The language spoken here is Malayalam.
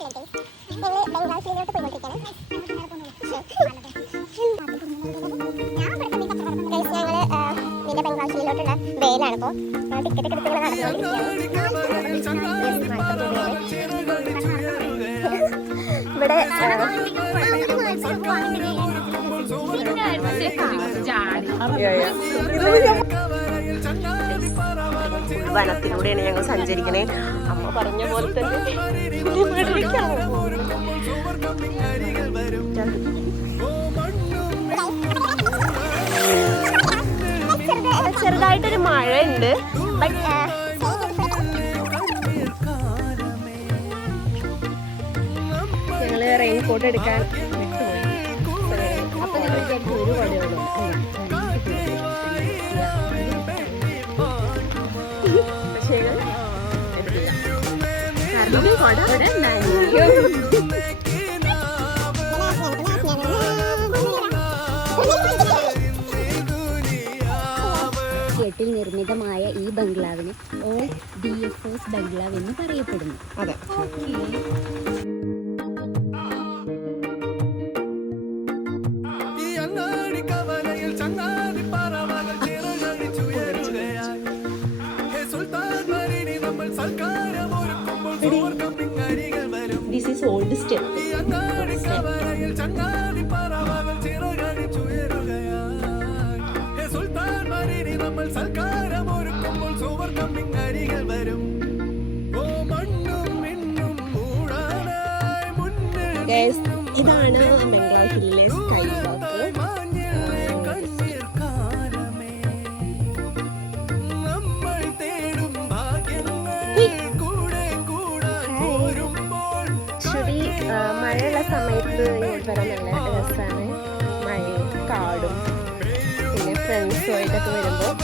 ബംഗ്ലാദേശിലോട്ടുള്ള വേലാണിപ്പോൾ ടിക്കറ്റ് എടുത്ത് ഇവിടെ വനത്തിലൂടെയാണ് ഞങ്ങൾ സഞ്ചരിക്കണേ. അമ്മ പറഞ്ഞ പോലെ തന്നെ ചെറുതായിട്ടൊരു മഴ ഉണ്ട്. ഞങ്ങള് റെയിൻകോട്ട് എടുക്കാൻ അപ്പൊ ഞങ്ങൾ വിചാരിച്ചു ഒരു പടിയുള്ളൂ. പക്ഷേ എടുത്തില്ല, കാരണം കൊട ഇവിടെ ിൽ നിർമ്മിതമായ ഈ ബംഗ്ലാവിന് ഓൾഡ് DFOs ബംഗ്ലാവ് എന്ന് പറയപ്പെടുന്നു. അതെ, this is old step. Guys, ഇതാണ് ബംഗ്ലാവ് ഹില്ലിലെ സ്കൈ വാക്ക്. മഴയുള്ള സമയത്ത് ഇവിടെ വരാൻ നല്ല രസമാണ്. മഴയും കാടും പിന്നെ ഫ്രണ്ട്സുമായിട്ടൊക്കെ വരുമ്പോൾ